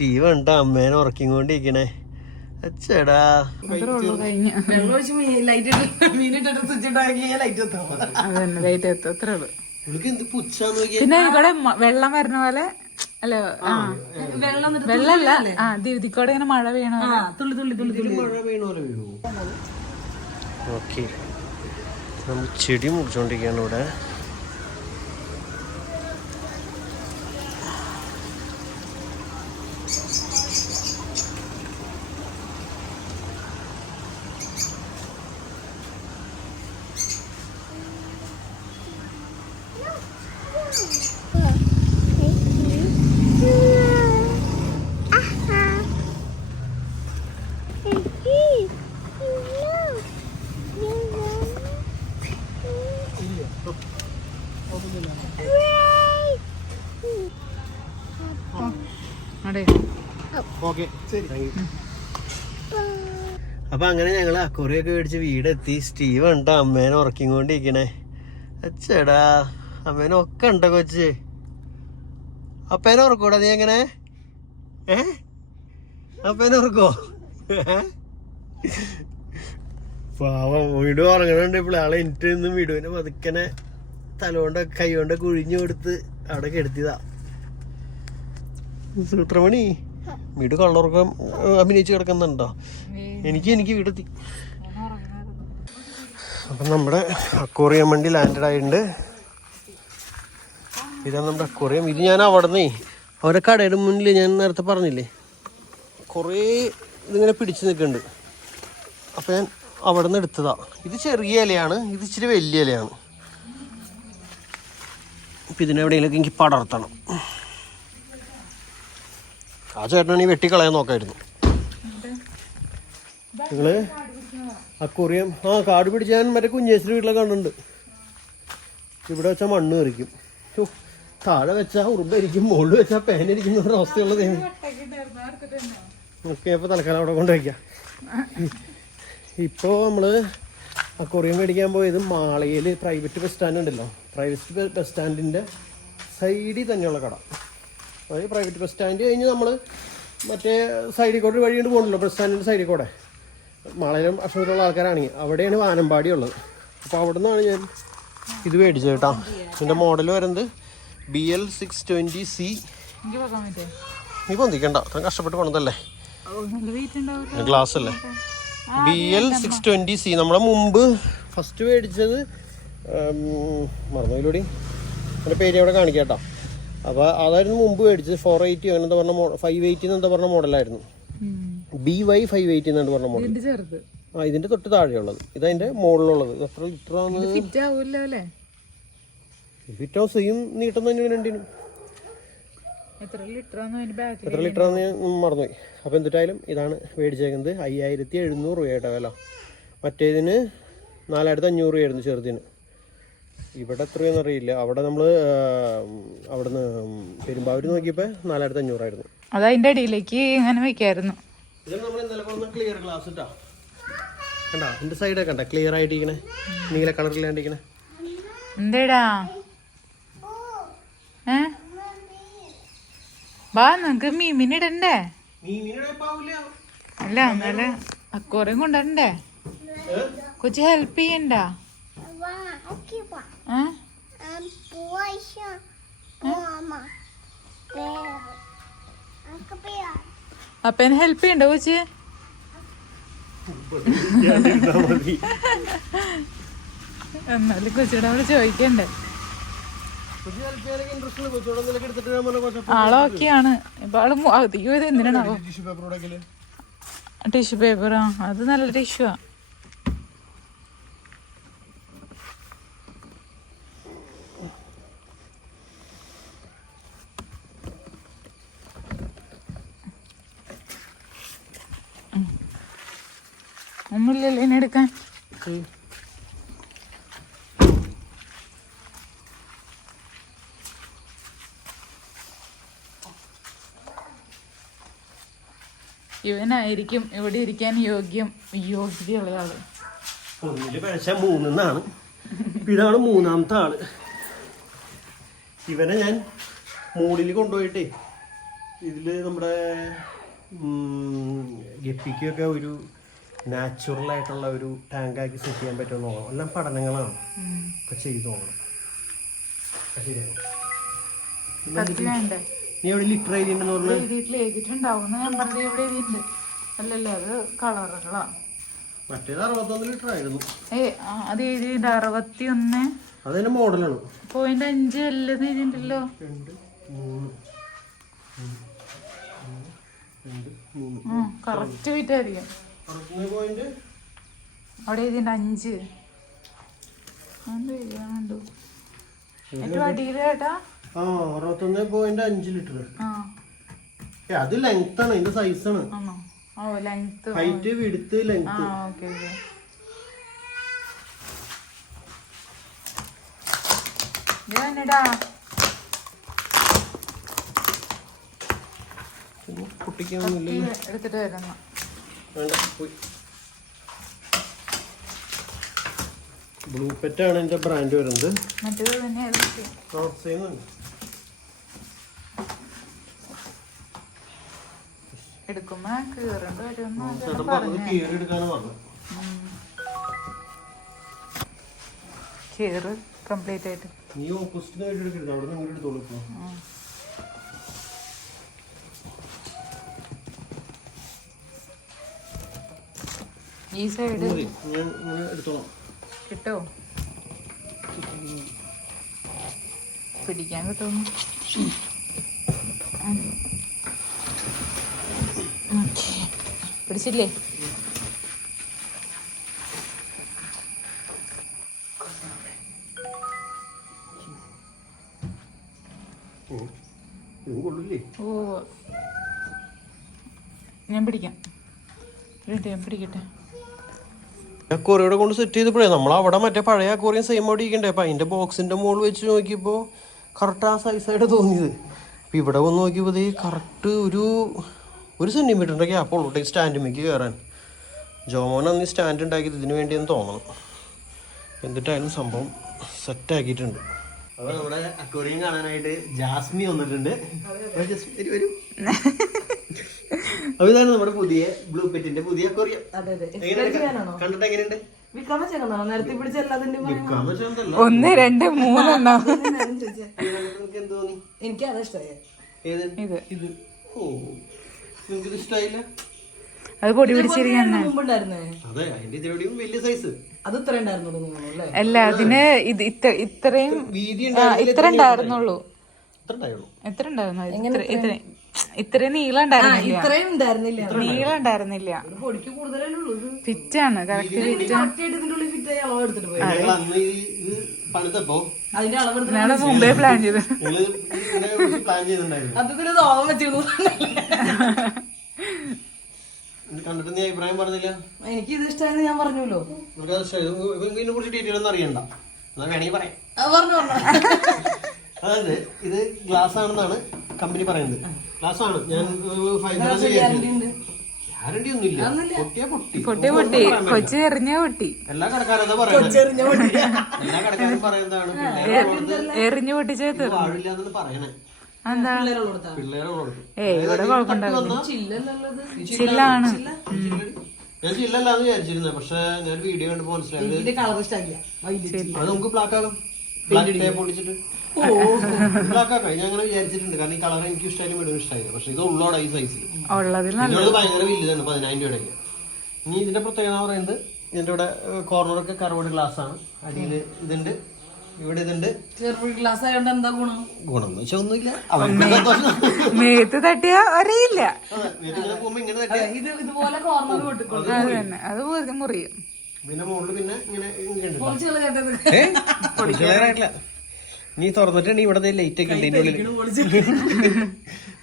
Steve ഉണ്ട് അമ്മേനെ ഉറക്കിക്കൊണ്ടിരിക്കണേ. അച്ചടാ. പിന്നെ ഇവിടെ വെള്ളം വരണ പോലെ അല്ല ആ വെള്ളല്ല ആ ദിവതിക്കോടെ ഇങ്ങനെ മഴ വീണ തുള്ളി തുള്ളി തുള്ളി തുള്ളി. മഴ പെയ്യണ പോലെ വീഴുവോ? ഓക്കെ. നമ്മൾ ചെടി മുറിച്ചോണ്ടിരിക്കുകയാണ് ഇവിടെ അപ്പൊ അങ്ങനെ ഞങ്ങൾ അക്കുറിയൊക്കെ മേടിച്ച് വീടെത്തി. സ്റ്റീവ് ഉണ്ട് അമ്മേനെ ഉറക്കിക്കൊണ്ടിരിക്കണേ. അച്ചടാ അമ്മേനെ ഒക്കെ ഉണ്ടോ കൊച്ച്? അപ്പേനെ ഉറക്കൂടാ നീ എങ്ങനെ ഏ? അപ്പേനെ ഉറക്കോ? പാവം വീട് ഉറങ്ങണുണ്ട് ഇപ്പോൾ ആളെ എനിക്ക് നിന്നും വീടുവിനെ പതുക്കനെ തലോണ്ട കൈകൊണ്ട് കുഴിഞ്ഞു കൊടുത്ത് അവിടെ കെടുത്തിയതാ. സൂത്രമണി വീട് കള്ളുറക്കം അഭിനയിച്ച് കിടക്കുന്നുണ്ടോ? എനിക്ക് എനിക്ക് വീടെത്തി. അപ്പം നമ്മുടെ അക്വറിയം വണ്ടി ലാൻഡഡ് ആയിട്ടുണ്ട്. ഇതാണ് നമ്മുടെ അക്വറിയം. ഇത് ഞാൻ അവിടെ നിന്നേ അവരെ കടയുടെ മുന്നിൽ ഞാൻ നേരത്തെ പറഞ്ഞില്ലേ? കുറേ ഇതിങ്ങനെ പിടിച്ചു നിൽക്കുന്നുണ്ട്. അപ്പം ഞാൻ അവിടെ നിന്ന് എടുത്തതാ. ഇത് ചെറിയ ഇലയാണ്. ഇത് ഇച്ചിരി വലിയ ഇലയാണ്. അപ്പം ഇതിനെവിടെയെങ്കിലും എനിക്ക് പടർത്തണം. ആ ചേട്ടനാണ് ഈ വെട്ടിക്കളയാൻ നോക്കായിരുന്നു. നിങ്ങൾ അക്കൂറിയം ആ കാട് പിടിച്ച് ഞാൻ മറ്റേ കുഞ്ഞേശ്വരി വീട്ടിലെ കണ്ടിട്ടുണ്ട്. ഇവിടെ വെച്ചാൽ മണ്ണ് കറിക്കും ഹോ, താഴെ വെച്ചാൽ ഉറുമ്പായിരിക്കും മുകളിൽ വെച്ചാൽ പേനരിക്കുന്ന ഒരു അവസ്ഥയുള്ളത് ഓക്കെ അപ്പോൾ തൽക്കാലം അവിടെ കൊണ്ട് വയ്ക്കാം ഇപ്പോൾ നമ്മൾ അക്കുറിയം മേടിക്കാൻ പോയത് മാളയിൽ പ്രൈവറ്റ് ബസ് സ്റ്റാൻഡ് ഉണ്ടല്ലോ. പ്രൈവറ്റ് ബസ് സ്റ്റാൻഡിന്റെ സൈഡിൽ തന്നെയുള്ള കട. അതായത് പ്രൈവറ്റ് ബസ് സ്റ്റാൻഡ് കഴിഞ്ഞ് നമ്മൾ മറ്റേ സൈഡിൽ കൂടെ ഒരു വഴിയുണ്ട് പോകണല്ലോ ബസ് സ്റ്റാൻഡിന്റെ സൈഡിൽ കൂടെ. മാളയിലും അക്ഷരത്തിലുള്ള ആൾക്കാരാണെങ്കിൽ അവിടെയാണ് വാനമ്പാടി ഉള്ളത്. അപ്പോൾ അവിടെ നിന്നാണ് ഞാൻ ഇത് മേടിച്ചത് കേട്ടോ. ഇതിന്റെ മോഡൽ വരുന്നത് B L six twenty C നീ പൊന്തിക്കണ്ട. അത്ര കഷ്ടപ്പെട്ട് പോണതല്ലേ? ഗ്ലാസ് അല്ലേ? B L six twenty C നമ്മുടെ മുമ്പ് ഫസ്റ്റ് മേടിച്ചത് മറന്നുപോയിലൂടി എന്റെ പേര് അവിടെ കാണിക്കാം കേട്ടോ. അപ്പോൾ അതായിരുന്നു മുമ്പ് മേടിച്ചത്. ഫോർ എയ്റ്റി അങ്ങനെന്താ പറഞ്ഞ മോഡൽ ഫൈവ് എയ്റ്റി എന്താ പറഞ്ഞ മോഡലായിരുന്നു ബി വൈ ഫൈവ് എയ്റ്റി എന്നാണ് പറഞ്ഞ മോഡൽ ആ ഇതിന്റെ തൊട്ട് താഴെയുള്ളത്. ഇതതിന്റെ മുകളിലുള്ളത്. എത്ര ലിറ്റർ അല്ലേ? ഫിറ്റ് ഹൗസ് സെയിം നീട്ടം തന്നെ രണ്ടിനും. എത്ര ലിറ്റർ ആണെന്ന് ഞാൻ മറന്നുപോയി അപ്പോൾ എന്തിട്ടായാലും ഇതാണ് മേടിച്ചേക്കുന്നത്. അയ്യായിരത്തി എഴുന്നൂറ് രൂപയായിട്ടാ വില. മറ്റേതിന് നാലായിരത്തി അഞ്ഞൂറ് രൂപയായിരുന്നു ചെറുതിന്. ഇവിടെ എത്രയെന്ന് അറിയില്ല. അവിടെ നമ്മൾ അവിടുന്ന് പെരുമ്പാവൂർ നോക്കിയപ്പോൾ നാലായിരത്തി അഞ്ഞൂറായിരുന്നു അത് അതിന്റെ അടിയിലേക്ക് ഇങ്ങനെ വെക്കായിരുന്നു. ഇത് നമ്മൾ ഇന്നലെ ക്ലിയർ ഗ്ലാസ് ഇട്ടാ. കണ്ടാ? എന്റെ സൈഡൊക്കെ കണ്ട? ക്ലിയർ ആയിട്ടിരിക്കണേ. നീല കളറിലാണ്ടിരിക്കണേ എന്തേടാ? ഏ? ബാ നിങ്ങക്ക് മീമിനിടണ്ടേ അല്ല എന്നാൽ അക്കോറയും കൊണ്ടുവരണ്ടേ? കൊച്ചു ഹെൽപ്പ് ചെയ്യണ്ട? ഏ? അപ്പനെ ഹെൽപ്പ് ചെയ്യണ്ടോ കൊച്ചി? എന്നാലും കൊച്ചിയുടെ അവിടെ ചോദിക്കണ്ടേ. ആളൊക്കെയാണ് ഇപ്പൊ ആൾ അധികം ഇത് എന്തിനാണാവോ? ടിഷ്യൂ പേപ്പറാ അത് നല്ല ടിഷ്യൂ ആ. ഒന്നുമില്ലല്ലോ ഇനി എടുക്കാൻ. ഇവനായിരിക്കും ഇവിടെ ഇരിക്കാൻ യോഗ്യം യോഗ്യതയുള്ള ആൾ മൂന്നെന്നാണ് ഇതാണ് മൂന്നാമത്തെ ആൾ ഇവനെ ഞാൻ മൂടിൽ കൊണ്ടുപോയിട്ടേ ഇതിൽ നമ്മുടെ ഗപ്പിക്കൊക്കെ ഒരു നാച്ചുറൽ ആയിട്ടുള്ള ഒരു ടാങ്കാക്കി സെറ്റ് ചെയ്യാൻ പറ്റുമെന്ന് നോക്കണം എല്ലാം പഠനങ്ങളാണ്. ഒക്കെ ചെയ്തു നോക്കണം നീ എവിടെ ലിറ്റർ പറഞ്ഞു? എഴുതിയിട്ടില്ല എഴുതിയിട്ടുണ്ടാവും. ഞാൻ പറഞ്ഞത് എവിടെ എഴുതിയിട്ടുണ്ട്? അല്ലല്ലോ അത് കളറുകളാണ്. മറ്റേത് അറുപത്തൊന്ന് ലിറ്റർ ആയിരുന്നു. ഏ ആ, അത് എഴുതിയിട്ടുണ്ട്. അറുപത്തി ഒന്ന് അതിന്റെ മോഡലാണ് പോയിന്റ് അഞ്ച് അല്ലെന്ന് എഴുതിയിട്ടുണ്ടല്ലോ. രണ്ട് മൂന്ന് മൂന്ന്, രണ്ട് മൂന്ന് ആ കറക്റ്റ് അവിടെ എഴുതിയിട്ടുണ്ട് അഞ്ച്. അതെന്താ എഴുതിയാണ്ടു ഏറ്റവും അടിയിൽ കേട്ടാ? ആ അറുപത്തൊന്ന് പോയിന്റ് അഞ്ച് ലിറ്റർ ആ. ഏ അത് ലെങ്ത് ആണ് ഇതിന്റെ സൈസ് ആണ്. ഹൈറ്റ് വിടുത്ത് ലെങ്ത് ഇത് എടുത്തിട്ട് വരുന്നു വേണ്ട പോയി. ബ്ലൂ പെറ്റാണ് എന്റെ ബ്രാൻഡ് വരുന്നത്. ആ സെയിം തന്നെ എടുക്കുമ്പോ കീറണ്ട് കീറി കംപ്ലീറ്റ് ആയിട്ട്. നീ ഓപ്പോസിറ്റ് ആയിട്ട് എടുക്കരുത് അവിടെ നിന്ന് എടുത്തോളൂ ഈ സൈഡ് എടുത്തോളാം. കിട്ടോ? പിടിക്കാൻ കിട്ടും. പിടിച്ചില്ലേ? ഓ ഞാൻ പിടിക്കാം. ഞാൻ പിടിക്കട്ടെ. അക്കോറിയുടെ കൊണ്ട് സെറ്റ് ചെയ്തപ്പോഴേ നമ്മൾ അവിടെ മറ്റേ പഴയ കൊറിയും സെയിം അവിടെ ഇരിക്കണ്ടേ. അപ്പൊ അതിന്റെ ബോക്സിന്റെ മുകളിൽ വെച്ച് നോക്കിയപ്പോൾ കറക്റ്റ് ആ സൈസായിട്ട് തോന്നിയത്. അപ്പൊ ഇവിടെ വന്ന് നോക്കിയപ്പോൾ ഇത് കറക്റ്റ് ഒരു ഒരു സെന്റിമീറ്ററിന്റെ ഗ്യാപ്പ് ഉള്ളൂ ഈ സ്റ്റാൻഡിലേക്ക് കയറാൻ ജോമോൻ അന്ന് ഈ സ്റ്റാൻഡ് ഉണ്ടാക്കിയത് ഇതിന് വേണ്ടിയെന്ന് തോന്നണം. എന്നിട്ടായാലും സംഭവം സെറ്റ് ആക്കിയിട്ടുണ്ട്. അപ്പോൾ നമ്മുടെ അക്വേറിയം കാണാനായിട്ട് ജാസ്മി വന്നിട്ടുണ്ട്. വരൂ, ഇതാണ് നമ്മുടെ പുതിയ ബ്ലൂ പെറ്റിന്റെ പുതിയ കൊറിയ? കണ്ടിട്ട് എങ്ങനെയുണ്ട്. ഒന്ന് രണ്ട് മൂന്നെണ്ണം എനിക്ക് അതാ ഇഷ്ടമായി ഏത്? ഇത്. ഇത്. ഓ നിങ്ങക്ക് ഇഷ്ടായില്ല? അത് പൊടി പിടിച്ചിരിക്കുന്ന. മുമ്പുണ്ടായിരുന്നേ അതെ അതിന്റെ ഇതിലൂടെയും വലിയ സൈസ് അത് ഇത്ര ഉണ്ടായിരുന്നുള്ളൂ അല്ലേ? അല്ല അതിന് ഇത് ഇത്ര ഇത്രയും ഇത്ര ഉണ്ടായിരുന്നുള്ളൂ. എത്ര ഉണ്ടായിരുന്നു? ഇത്രയും? ഇത്ര ഇത്രയും നീളം ഉണ്ടായിരുന്നില്ല ഇത്രയും ഉണ്ടായിരുന്നില്ല. നീളം ഉണ്ടായിരുന്നില്ല ഇത് പൊടിക്ക് കൂടുതലല്ലേ ഉള്ളൂ? ഇത് ഫിറ്റാണ് കറക്റ്റ് ഫിറ്റ് ഞങ്ങൾ മുമ്പേ പ്ലാൻ ചെയ്ത് കണ്ടിട്ട് നീ അഭിപ്രായം പറഞ്ഞില്ല? എനിക്ക് ഇത് ഇഷ്ടമായെന്ന് ഞാൻ പറഞ്ഞല്ലോ ഇതിനെ കുറിച്ച് ഡീറ്റെയിൽ ഒന്നും അറിയണ്ട. എന്നാ വേണമെങ്കിൽ പറയാം. അതായത് ഇത് ഗ്ലാസ് ആണെന്നാണ് കമ്പനി പറയുന്നത്. ഗ്ലാസ് ആണ്. ഞാൻ ഗ്യാരണ്ടി ഉണ്ട്. ഗ്യാരണ്ടി ഒന്നുമില്ല. പൊട്ടിയാ പൊട്ടി. പൊട്ടി. പൊട്ടി കൊച്ചു എറിഞ്ഞ പൊട്ടി. എല്ലാ കടക്കാരും പറയുന്നത്. എല്ലാ കടക്കാരും പറയുന്നതാണ്. എറിഞ്ഞു പൊട്ടിച്ചേ തീർന്നു. പാടില്ലാന്ന് പറയണേ. എന്താ? പിള്ളേരുള്ള പിള്ളേരെ കൊടുക്കും ഏയ് ഇവിടെ കുഴപ്പമുണ്ടാവില്ല. ചില്ലാണ്. ഞാൻ ചില്ലല്ലാന്ന് വിചാരിച്ചിരുന്നത് പക്ഷെ ഞാൻ വീഡിയോ കണ്ടപ്പോ മനസ്സിലായത് അത് നമുക്ക് ബ്ലാക്ക് ആകും ബ്ലാക്ക് ടേപ്പ് പൊട്ടിച്ചിട്ട്. അങ്ങനെ വിചാരിച്ചിട്ടുണ്ട്. കാരണം ഈ കളർ എനിക്ക് ഇഷ്ടമായാലും വീടും ഇഷ്ടമായില്ല. പക്ഷെ ഇത് ഉള്ളോടാ ഈ സൈസിൽ ഉള്ളതിൽ ഇതിനോട് ഭയങ്കര വലുതാണ് പതിനായിരം രൂപയ്ക്ക് ഇനി ഇതിന്റെ പ്രത്യേകത പറയുന്നത് ഇതിന്റെ ഇവിടെ കോർണറൊക്കെ കറവോട് ഗ്ലാസ് ആണ്. അടിയിൽ ഇതുണ്ട് ഇവിടെ ഇതുണ്ട്. ഗ്ലാസ് ആയതുകൊണ്ട് എന്താ ഗുണം? ഗുണം എന്ന് വെച്ചാൽ ഒന്നുമില്ല. മേത്ത് തട്ടിയ അറിയില്ല. ഇത് ഇതുപോലെ കോർണർ തന്നെ. അത് മുറിയും. പിന്നെ മുകളിൽ പിന്നെ ഇങ്ങനെ നീ തുറന്നിട്ടുണ്ട് ഇവിടെ ലൈറ്റ് ഒക്കെ ഉണ്ട്. ഇതിന്റെ ഉള്ളിൽ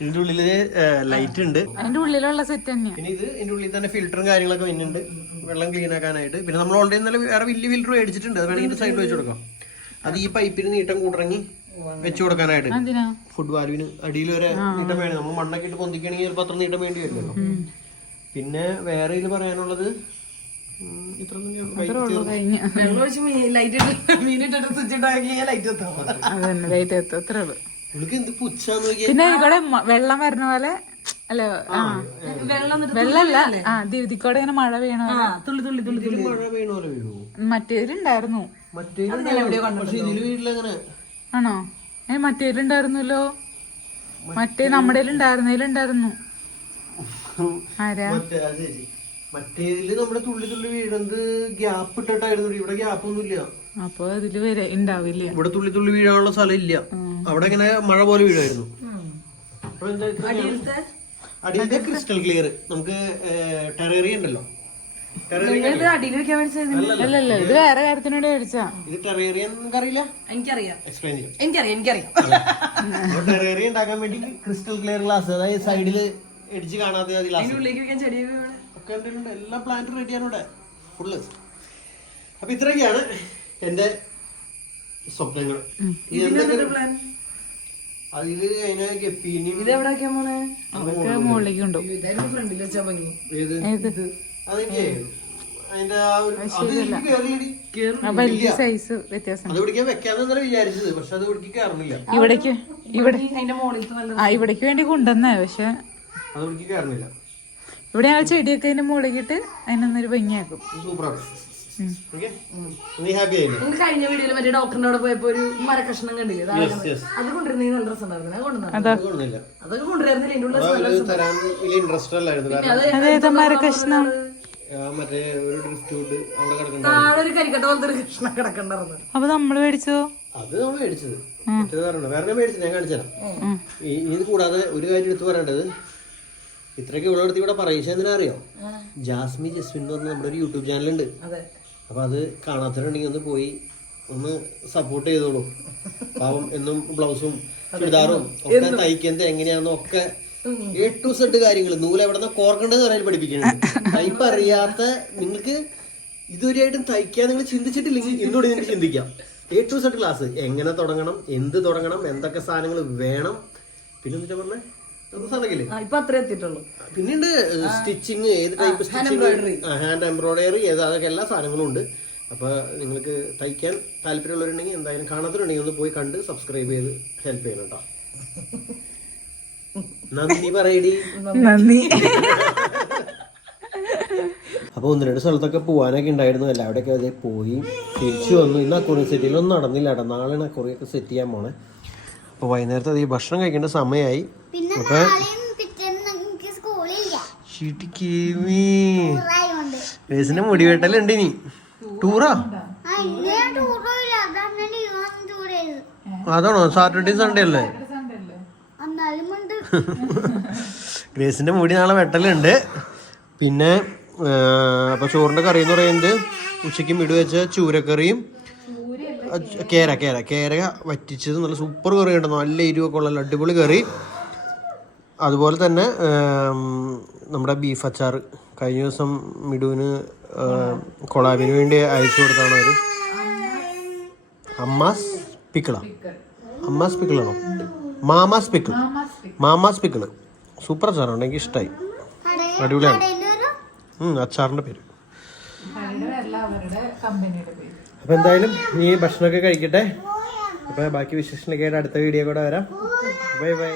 ഇതിന്റെ ഉള്ളിൽ ലൈറ്റ് ഉണ്ട്. അതിന്റെ ഉള്ളിലുള്ള സെറ്റ് തന്നെയാണ് പിന്നെ ഇത് ഇതിന്റെ ഉള്ളിൽ തന്നെ ഫിൽറ്ററും കാര്യങ്ങളൊക്കെ വരുന്നുണ്ട്. വെള്ളം ക്ലീൻ ആക്കാനായിട്ട്. പിന്നെ നമ്മൾ ഓൾറെഡി ഇന്നലെ വേറെ വലിയ ഫിൽറ്റർ മേടിച്ചിട്ടുണ്ട്. അത് വേണമെങ്കിൽ സൈഡ് വെച്ച് കൊടുക്കാം. അത് ഈ പൈപ്പിന് നീട്ടം കൂട്ടണമെങ്കിൽ വെച്ചു കൊടുക്കാനായിട്ട്. ഫുഡ് വാലുവിന് അടിയിൽ വരെ നീട്ടം വേണം. നമ്മൾ മണ്ണൊക്കെ ഇട്ട് പൊന്തിക്കണമെങ്കിൽ ചിലപ്പോൾ അത്ര നീട്ടം വേണ്ടി വരില്ലല്ലോ പിന്നെ വേറെ ഇതിൽ പറയാനുള്ളത് ലൈറ്റ് എത്താം അത്രേ ഉള്ളൂ പിന്നെ ഇവിടെ വെള്ളം വരുന്ന പോലെ അല്ല വെള്ളല്ല ആ ദിവതിക്കോടെ ഇങ്ങനെ മഴ വീണ പോലെ. ആ, തുള്ളി തുള്ളി തുള്ളി ഇതിൽ മഴ വീണ പോലെ വീഴുവോ മറ്റേതിലുണ്ടായിരുന്നു. ആണോ? ഏ മറ്റേതിലുണ്ടായിരുന്നല്ലോ? മറ്റേ നമ്മുടെ ഉണ്ടായിരുന്നേലുണ്ടായിരുന്നു ആരാ? മറ്റേതിൽ നമ്മുടെ തുള്ളി തുള്ളി വീഴുന്നത് ഗ്യാപ്പ് ഇട്ടിട്ടായിരുന്നു. ഇവിടെ ഗ്യാപ്പ് ഒന്നും ഇല്ല അപ്പൊ അതിൽ വരെ ഉണ്ടാവില്ല ഇവിടെ തുള്ളി തുള്ളി വീഴാനുള്ള സ്ഥലം ഇല്ല. അവിടെ ഇങ്ങനെ മഴ പോലെ വീഴായിരുന്നു. അടിയിലത്തെ? ക്രിസ്റ്റൽ ക്ലിയർ നമുക്ക് ടെററി ഉണ്ടല്ലോ. ഇത് അടിയിൽ വെക്കാൻ വേണ്ടി അല്ലല്ല. ഇത് വേറെ കാര്യത്തിനോട് മേടിച്ചാ ഇത് ടെറേറിയ അറിയില്ല എനിക്കറിയാം. എക്സ്പ്ലെയിൻ ചെയ്യാം. എനിക്കറിയാം എനിക്കറിയാം. ടെറേറിയ ഉണ്ടാക്കാൻ വേണ്ടി ക്രിസ്റ്റൽ ക്ലിയർ ഗ്ലാസ് അതായത് സൈഡിൽ എഡിച്ച് കാണാത്ത ഗ്ലാസ് ഒക്കെ ഉണ്ട് എല്ലാ പ്ലാന്റും റെഡിയാണ് ഇവിടെ. ഫുള്ള് അപ്പൊ ഇത്രയൊക്കെയാണ് എന്റെ സ്വപ്നങ്ങൾ. അതിൽ അതൊക്കെ. വലിയ സൈസ് വ്യത്യാസം. ഇവിടേക്ക് ഇവിടെ ഇവിടേക്ക് വേണ്ടി കൊണ്ടുവന്നേ പക്ഷെ അത് കയറുന്നില്ല ഇവിടെ ആ ചെടിയൊക്കെ അതിന് മുളകിട്ട് അതിനൊന്നൊരു ഭംഗിയാക്കും. കഴിഞ്ഞ വീഡിയോയിൽ മറ്റേ ഡോക്ടറിന്റെ അവിടെ പോയപ്പോ ഒരു മരക്കഷ്ണം കണ്ടില്ലേ? താഴെ യെസ് യെസ് അത് നല്ല രസം ഉണ്ടായിരുന്നു അത് കൊണ്ടുവന്നു അതാ. കൊള്ളില്ല അതൊക്കെ കൊണ്ടുവരുന്നില്ല മരക്കഷ്ണം. ഒരു താഴെ ഒരു കരിക്കട്ട പോലത്തെ ഒരു കഷ്ണം കിടക്കണ്ടായിരുന്നു. അപ്പൊ നമ്മൾ മേടിച്ചോ അത് നമ്മൾ മേടിച്ചത്. വേറെ മേടിച്ചു മേടിച്ചത്. ഞാൻ കാണിച്ചു തരാം. ഇത് കൂടാതെ ഒരു കാര്യം എടുത്തു പറയേണ്ടത്. ഇത്രയൊക്കെ ഉള്ളിടത്ത് ഇവിടെ പറയും. എന്തിനാ അറിയോ ജാസ്മി ജസ്മിൻ എന്ന് പറഞ്ഞ നമ്മുടെ ഒരു യൂട്യൂബ് ചാനലുണ്ട്. അപ്പൊ അത് കാണാത്തവരുണ്ടെങ്കിൽ ഒന്ന് പോയി ഒന്ന് സപ്പോർട്ട് ചെയ്തോളൂ. പാവം എന്നും ബ്ലൗസും ചുരിദാറും ഒക്കെ തയ്ക്കുന്നത് എങ്ങനെയാണെന്നും ഒക്കെ എ ടു സെഡ് കാര്യങ്ങൾ. നൂല എവിടെ കോർക്കണ്ടെന്ന് പറയാൻ പഠിപ്പിക്കുന്നത് തയ്പ്പ് അറിയാത്ത നിങ്ങൾക്ക് ഇതുവരെയായിട്ടും തയ്ക്കാൻ നിങ്ങൾ ചിന്തിച്ചിട്ടില്ലെങ്കിൽ ഇന്നോട് നിങ്ങൾക്ക് ചിന്തിക്കാം. എ ടു സെഡ് ക്ലാസ് എങ്ങനെ തുടങ്ങണം? എന്ത് തുടങ്ങണം? എന്തൊക്കെ സാധനങ്ങൾ വേണം? പിന്നെ പറഞ്ഞേ? എന്ത് ആ, ഇപ്പൊ അത്ര എത്തിയിട്ടുള്ളൂ. പിന്നീട് സ്റ്റിച്ചിങ് ഏത് ടൈപ്പ് സ്റ്റിച്ചിങ്? ഹാൻഡ് എംബ്രോയിഡറി ഏത് അതൊക്കെ എല്ലാ സാധനങ്ങളും ഉണ്ട്. അപ്പോൾ നിങ്ങൾക്ക് തയ്ക്കാൻ താല്പര്യമുള്ളവരുണ്ടെങ്കിൽ എന്തായാലും കാണാത്തവരുണ്ടെങ്കിൽ ഒന്ന് പോയി കണ്ട് സബ്സ്ക്രൈബ് ചെയ്ത് ഹെൽപ്പ് ചെയ്യണം കേട്ടോ നന്ദി പറയടി. നന്ദി. അപ്പോൾ ഒന്ന് രണ്ട് സ്ഥലത്തൊക്കെ പോകാനൊക്കെ ഉണ്ടായിരുന്നു. എല്ലാവിടെയൊക്കെ അതേ പോയി. തിരിച്ചു വന്നു. ഇന്ന് അക്കുറി സെറ്റിലൊന്നും നടന്നില്ല നാളെ നാളെയാണ് അക്കുറിയൊക്കെ സെറ്റ് ചെയ്യാൻ പോണേ. അപ്പോൾ വൈകുന്നേരത്തെ ഈ ഭക്ഷണം കഴിക്കേണ്ട സമയമായി റേസിന്റെ മുടി വെട്ടലുണ്ട് ഇനി. ടൂറാ? അതാണ് സാറ്റർഡേ സൺഡേ അല്ലേ? ഗ്രേസിന്റെ മുടി നാളെ വെട്ടലുണ്ട്. പിന്നെ അപ്പോൾ അപ്പൊ ചോറിന്റെ കറി എന്ന് പറയുന്നത് ഉച്ചയ്ക്ക് മിടി വെച്ച ചൂരക്കറിയും കേര കേര. കേര വറ്റിച്ചത് നല്ല സൂപ്പർ കറി ഉണ്ട് നല്ല എരിവൊക്കെ ഉള്ള നല്ല അടിപൊളി കറി. അതുപോലെ തന്നെ നമ്മുടെ ബീഫ് അച്ചാർ കഴിഞ്ഞ ദിവസം മിഡുവിന് കൊളാബിന് വേണ്ടി അയച്ചു കൊടുത്താണ് അവർ Amma's പിക്കിള. Amma's പിക്കിളാണോ? Mama's pickle. Mama's pickle. Super അച്ചാറാണ്. എനിക്ക് ഇഷ്ടമായി അടിപൊളിയാണ്. അച്ചാറിന്റെ പേര്. കമ്പനിയുടെ പേര്. അപ്പൊ എന്തായാലും ഈ ഭക്ഷണമൊക്കെ കഴിക്കട്ടെ. അപ്പൊ ബാക്കി വിശേഷങ്ങളൊക്കെ ആയിട്ട് അടുത്ത വീഡിയോ കൂടെ വരാം. Bye bye